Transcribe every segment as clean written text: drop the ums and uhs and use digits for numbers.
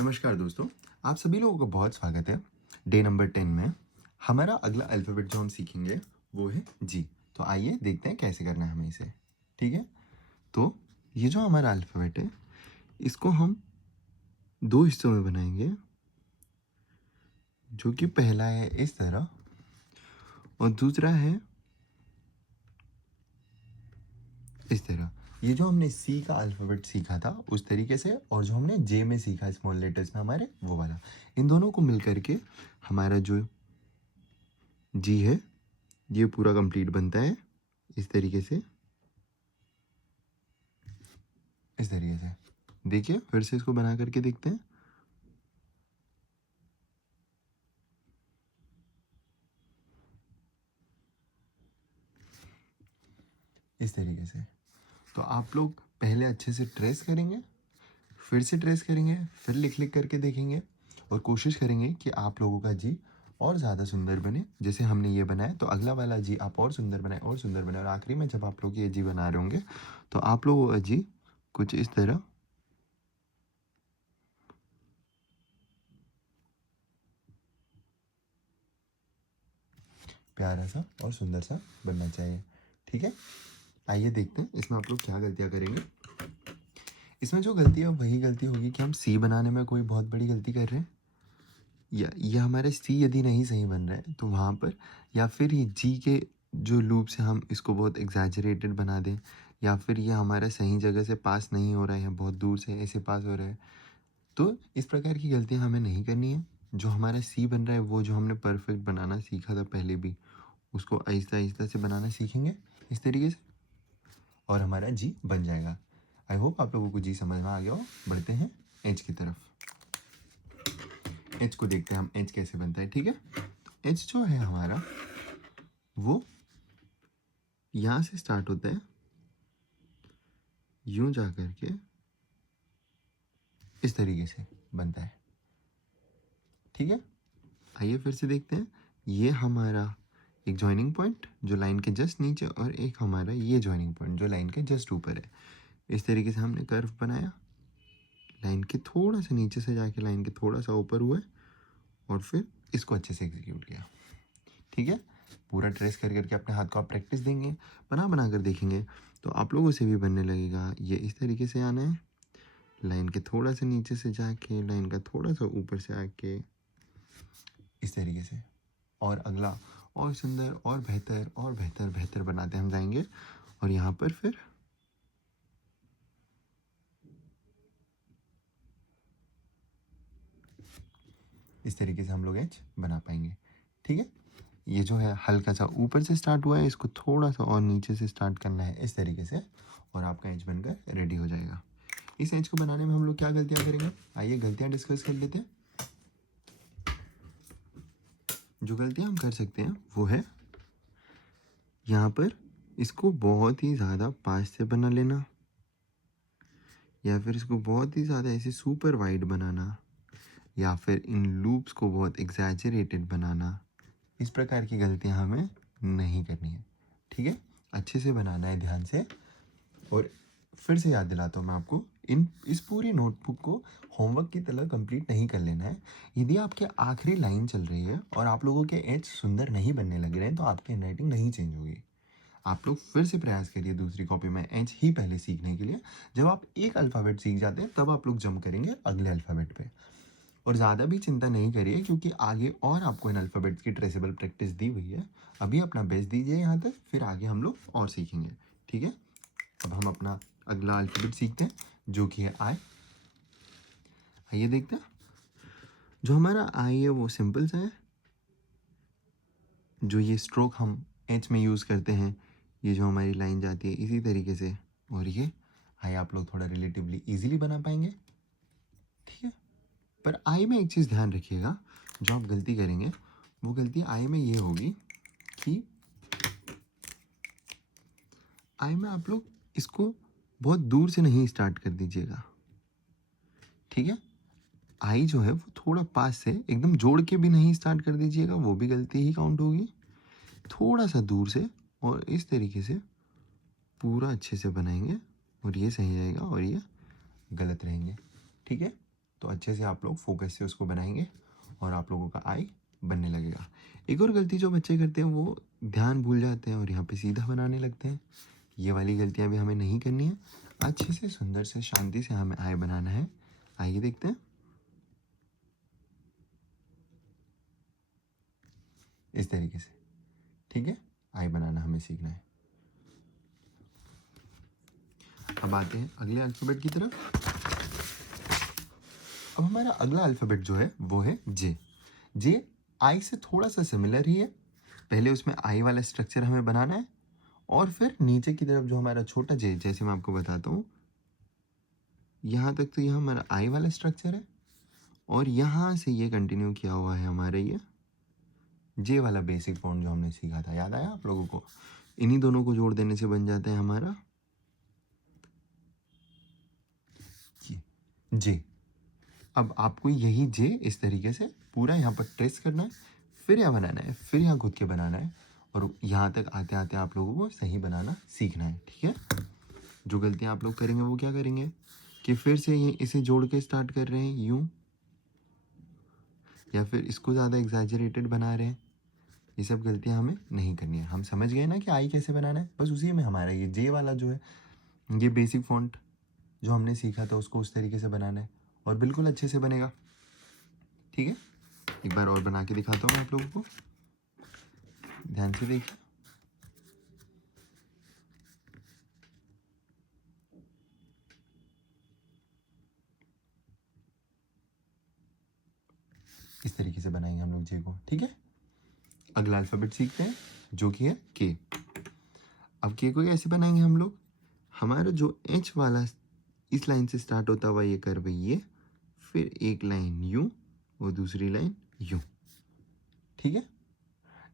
नमस्कार दोस्तों, आप सभी लोगों का बहुत स्वागत है। डे नंबर 10 में हमारा अगला अल्फ़ाबेट जो हम सीखेंगे वो है जी। तो आइए देखते हैं कैसे करना है हमें इसे। ठीक है? तो ये जो हमारा अल्फ़ाबेट है, इसको हम 2 हिस्सों में बनाएँगे, जो कि पहला है इस तरह और दूसरा है इस तरह। ये जो हमने सी का अल्फ़ाबेट सीखा था उस तरीके से, और जो हमने जे में सीखा स्मॉल लेटर्स में हमारे, वो वाला। इन दोनों को मिल कर के हमारा जो जी है, ये पूरा कंप्लीट बनता है इस तरीके से। इस तरीके से देखिए, फिर से इसको बना करके देखते हैं। इस तरीके से। तो आप लोग पहले अच्छे से ट्रेस करेंगे, फिर से ट्रेस करेंगे, फिर लिख लिख करके देखेंगे और कोशिश करेंगे कि आप लोगों का जी और ज़्यादा सुंदर बने। जैसे हमने ये बनाया, तो अगला वाला जी आप और सुंदर बनाए, और सुंदर बनाए, और आखिरी में जब आप लोग ये जी बना रहे होंगे तो आप लोगों का जी कुछ इस तरह प्यारा सा और सुंदर सा बनना चाहिए। ठीक है? आइए देखते हैं इसमें आप लोग क्या गलतियाँ करेंगे। इसमें जो गलती है वही गलती होगी कि हम सी बनाने में कोई बहुत बड़ी गलती कर रहे हैं, या ये हमारे सी यदि नहीं सही बन रहा है तो वहाँ पर, या फिर ये जी के जो लूप से हम इसको बहुत एग्जैजरेटेड बना दें, या फिर ये हमारा सही जगह से पास नहीं हो रहा है, बहुत दूर से ऐसे पास हो रहा है। तो इस प्रकार की गलतियाँ हमें नहीं करनी है। जो हमारा सी बन रहा है, वो जो हमने परफेक्ट बनाना सीखा था पहले भी, उसको आहिस्ता आहिस्ता से बनाना सीखेंगे इस तरीके से, और हमारा जी बन जाएगा। आई होप आप लोगों को जी समझ में आ गया हो। बढ़ते हैं एच की तरफ। एच को देखते हैं हम, एच कैसे बनता है। ठीक है? तो एच जो है हमारा, वो यहाँ से स्टार्ट होता है, यूं जा करके इस तरीके से बनता है। ठीक है? आइए फिर से देखते हैं। ये हमारा एक जॉइनिंग पॉइंट जो लाइन के जस्ट नीचे, और एक हमारा ये जॉइनिंग पॉइंट जो लाइन के जस्ट ऊपर है। इस तरीके से हमने कर्व बनाया, लाइन के थोड़ा सा नीचे से जाके लाइन के थोड़ा सा ऊपर हुआ, और फिर इसको अच्छे से एग्जीक्यूट किया। ठीक है? पूरा ट्रेस कर करके अपने हाथ को आप प्रैक्टिस देंगे, बना बना कर देखेंगे, तो आप लोगों से भी बनने लगेगा। ये इस तरीके से आना है, लाइन के थोड़ा सा नीचे से जाके लाइन का थोड़ा सा ऊपर से आके इस तरीके से, और अगला और सुंदर और बेहतर और बेहतर बेहतर बनाते हम जाएंगे। और यहाँ पर फिर इस तरीके से हम लोग एच बना पाएंगे। ठीक है? ये जो है हल्का सा ऊपर से स्टार्ट हुआ है, इसको थोड़ा सा और नीचे से स्टार्ट करना है इस तरीके से, और आपका एच बनकर रेडी हो जाएगा। इस एच को बनाने में हम लोग क्या गलतियाँ करेंगे, आइए गलतियाँ डिस्कस कर लेते हैं। जो गलतियाँ हम कर सकते हैं वो है यहाँ पर इसको बहुत ही ज़्यादा पास से बना लेना, या फिर इसको बहुत ही ज़्यादा ऐसे सुपर वाइड बनाना, या फिर इन लूप्स को बहुत एग्जैजरेटेड बनाना। इस प्रकार की गलतियाँ हमें नहीं करनी है। ठीक है? अच्छे से बनाना है ध्यान से। और फिर से याद दिलाता हूँ मैं आपको, इस पूरी नोटबुक को होमवर्क की तरह कंप्लीट नहीं कर लेना है। यदि आपके आखिरी लाइन चल रही है और आप लोगों के एच सुंदर नहीं बनने लग रहे हैं, तो आपकी हैंडराइटिंग नहीं चेंज होगी। आप लोग फिर से प्रयास करिए दूसरी कॉपी में एच ही पहले सीखने के लिए। जब आप एक अल्फ़ाबेट सीख जाते हैं तब आप लोग जंप करेंगे अगले अल्फ़ाबेट पे। और ज़्यादा भी चिंता नहीं करिए, क्योंकि आगे और आपको इन अल्फ़ाबेट्स की ट्रेसेबल प्रैक्टिस दी हुई है। अभी अपना बेस्ट दीजिए यहाँ तक, फिर आगे हम लोग और सीखेंगे। ठीक है? अब हम अपना अगला अल्फ़ाबेट सीखते हैं, जो कि है आई। आइए देखते हैं। जो हमारा आई है वो सिंपल सा है। जो ये स्ट्रोक हम एच में यूज़ करते हैं, ये जो हमारी लाइन जाती है इसी तरीके से, और ये आई आप लोग थोड़ा रिलेटिवली इजीली बना पाएंगे। ठीक है? पर आई में एक चीज़ ध्यान रखिएगा, जो आप गलती करेंगे वो गलती आई में ये होगी कि आई में आप लोग इसको बहुत दूर से नहीं स्टार्ट कर दीजिएगा। ठीक है? आई जो है वो थोड़ा पास से, एकदम जोड़ के भी नहीं स्टार्ट कर दीजिएगा, वो भी गलती ही काउंट होगी। थोड़ा सा दूर से और इस तरीके से पूरा अच्छे से बनाएंगे, और ये सही रहेगा और ये गलत रहेंगे। ठीक है? तो अच्छे से आप लोग फोकस से उसको बनाएंगे और आप लोगों का आई बनने लगेगा। एक और गलती जो बच्चे करते हैं वो ध्यान भूल जाते हैं और यहाँ पे सीधा बनाने लगते हैं। ये वाली गलतियाँ भी हमें नहीं करनी है। अच्छे से सुंदर से शांति से हमें आई बनाना है। आइए देखते हैं। इस तरीके से, ठीक है, आई बनाना हमें सीखना है। अब आते हैं अगले अल्फ़ाबेट की तरफ। अब हमारा अगला अल्फ़ाबेट जो है वो है जे। जे आई से थोड़ा सा सिमिलर ही है। पहले उसमें आई वाला स्ट्रक्चर हमें बनाना है और फिर नीचे की तरफ जो हमारा छोटा जे, जैसे मैं आपको बताता हूँ, यहाँ तक तो यह हमारा आई वाला स्ट्रक्चर है और यहाँ से ये कंटिन्यू किया हुआ है हमारे ये जे वाला बेसिक फॉन्ट जो हमने सीखा था। याद आया आप लोगों को? इन्हीं दोनों को जोड़ देने से बन जाता है हमारा जे। अब आपको यही जे इस तरीके से पूरा यहाँ पर ट्रेस करना है, फिर यहाँ बनाना है, फिर यहाँ खुद के बनाना है और यहाँ तक आते आते आप लोगों को सही बनाना सीखना है, ठीक है। जो गलतियाँ आप लोग करेंगे वो क्या करेंगे कि फिर से ये इसे जोड़ के स्टार्ट कर रहे हैं यूं, या फिर इसको ज़्यादा एग्जैजरेटेड बना रहे हैं। ये सब गलतियाँ हमें नहीं करनी है। हम समझ गए ना कि आई कैसे बनाना है। बस उसी में हमारा ये जे वाला जो है, ये बेसिक फॉन्ट जो हमने सीखा था उसको उस तरीके से बनाना है और बिल्कुल अच्छे से बनेगा, ठीक है। एक बार और बना के दिखाता हूँ आप लोगों को, ध्यान से देखिए। इस तरीके से बनाएंगे हम लोग जे को, ठीक है। अगला अल्फ़ाबेट सीखते हैं जो कि है के। अब के को कैसे बनाएंगे हम लोग? हमारा जो एच वाला इस लाइन से स्टार्ट होता हुआ ये कर्व है ये, फिर एक लाइन यूं और दूसरी लाइन यूं, ठीक है।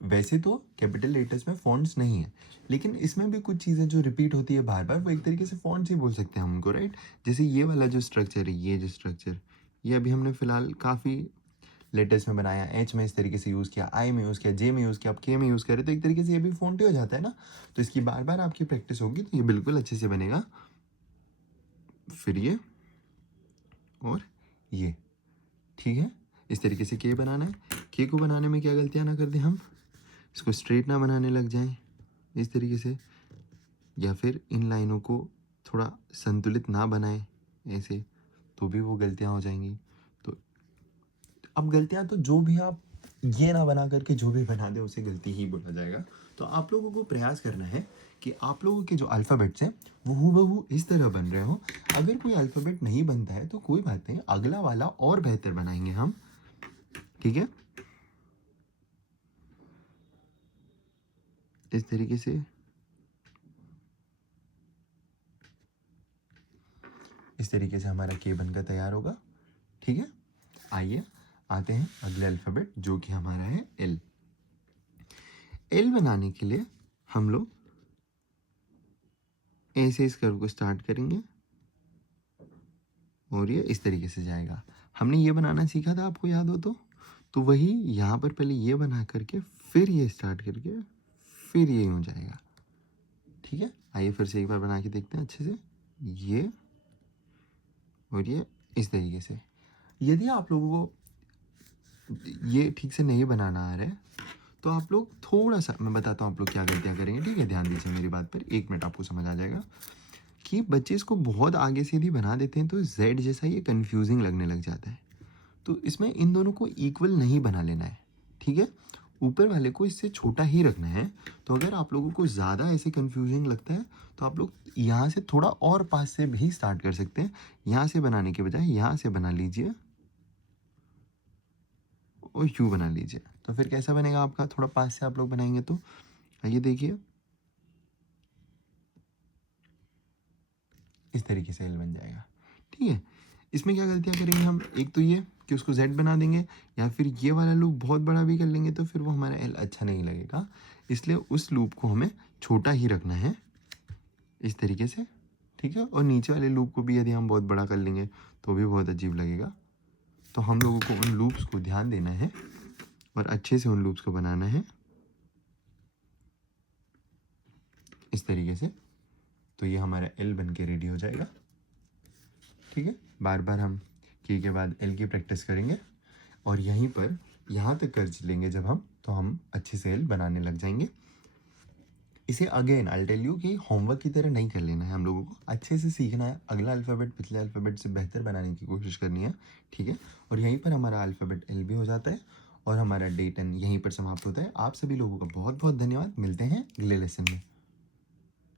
वैसे तो कैपिटल लेटर्स में फॉन्ट्स नहीं है, लेकिन इसमें भी कुछ चीज़ें जो रिपीट होती है बार बार, वो एक तरीके से फॉन्ट्स ही बोल सकते हैं हम उनको, राइट। जैसे ये वाला जो स्ट्रक्चर है, ये जो स्ट्रक्चर, ये अभी हमने फिलहाल काफ़ी लेटर्स में बनाया। एच में इस तरीके से यूज़ किया, आई में यूज़ किया, जे में यूज़ किया, अब के में यूज़ करें, तो एक तरीके से ये भी फॉन्ट ही हो जाता है ना। तो इसकी बार बार आपकी प्रैक्टिस होगी तो ये बिल्कुल अच्छे से बनेगा। फिर ये और ये, ठीक है। इस तरीके से के बनाना है। के को बनाने में क्या गलतियाँ ना कर दें हम, इसको स्ट्रेट ना बनाने लग जाएं इस तरीके से, या फिर इन लाइनों को थोड़ा संतुलित ना बनाएं ऐसे, तो भी वो गलतियाँ हो जाएंगी। तो अब गलतियाँ तो जो भी आप ये ना बना करके जो भी बना दे उसे गलती ही बोला जाएगा। तो आप लोगों को प्रयास करना है कि आप लोगों के जो अल्फ़ाबेट्स हैं वो हूबहू इस तरह बन रहे हो। अगर कोई अल्फ़ाबेट नहीं बनता है तो कोई बात नहीं, अगला वाला और बेहतर बनाएंगे हम, ठीक है। इस तरीके से हमारा के बनकर तैयार होगा, ठीक है। आइए आते हैं अगले अल्फ़ाबेट जो कि हमारा है एल। एल बनाने के लिए हम लोग ऐसे इस कर्व को स्टार्ट करेंगे और ये इस तरीके से जाएगा। हमने ये बनाना सीखा था, आपको याद हो तो वही यहाँ पर पहले ये बना करके फिर ये स्टार्ट करके फिर ये यूँ जाएगा, ठीक है। आइए फिर से एक बार बना के देखते हैं अच्छे से, ये और ये इस तरीके से। यदि आप लोगों को ये ठीक से नहीं बनाना आ रहा है तो आप लोग थोड़ा सा, मैं बताता हूँ आप लोग क्या गलतियाँ करेंगे, ठीक है। ध्यान दीजिए मेरी बात पर, 1 मिनट आपको समझ आ जाएगा कि बच्चे इसको बहुत आगे से यदि बना देते हैं तो जेड जैसा ये कंफ्यूजिंग लगने लग जाता है। तो इसमें इन दोनों को इक्वल नहीं बना लेना है, ठीक है। ऊपर वाले को इससे छोटा ही रखना है। तो अगर आप लोगों को ज़्यादा ऐसे कंफ्यूजिंग लगता है तो आप लोग यहाँ से थोड़ा और पास से भी स्टार्ट कर सकते हैं। यहाँ से बनाने के बजाय यहाँ से बना लीजिए और यू बना लीजिए, तो फिर कैसा बनेगा आपका, थोड़ा पास से आप लोग बनाएंगे तो। आइए देखिए, इस तरीके से एल बन जाएगा, ठीक है। इसमें क्या गलतियाँ करेंगे हम, एक तो ये कि उसको जेड बना देंगे, या फिर ये वाला लूप बहुत बड़ा भी कर लेंगे तो फिर वो हमारा एल अच्छा नहीं लगेगा। इसलिए उस लूप को हमें छोटा ही रखना है इस तरीके से, ठीक है। और नीचे वाले लूप को भी यदि हम बहुत बड़ा कर लेंगे तो भी बहुत अजीब लगेगा। तो हम लोगों को उन लूप्स को ध्यान देना है और अच्छे से उन लूप्स को बनाना है इस तरीके से। तो ये हमारा एल बन के रेडी हो जाएगा, ठीक है। बार बार हम के बाद एल की प्रैक्टिस करेंगे और यहीं पर यहाँ तक कर लेंगे जब हम, तो हम अच्छे से एल बनाने लग जाएंगे। इसे अगेन आई टेल यू कि होमवर्क की तरह नहीं कर लेना है, हम लोगों को अच्छे से सीखना है, अगला अल्फ़ाबेट पिछले अल्फ़ाबेट से बेहतर बनाने की कोशिश करनी है, ठीक है। और यहीं पर हमारा अल्फ़ाबेट एल भी हो जाता है और हमारा डे 10 यहीं पर समाप्त होता है। आप सभी लोगों का बहुत बहुत धन्यवाद, मिलते हैं अगले लेसन में।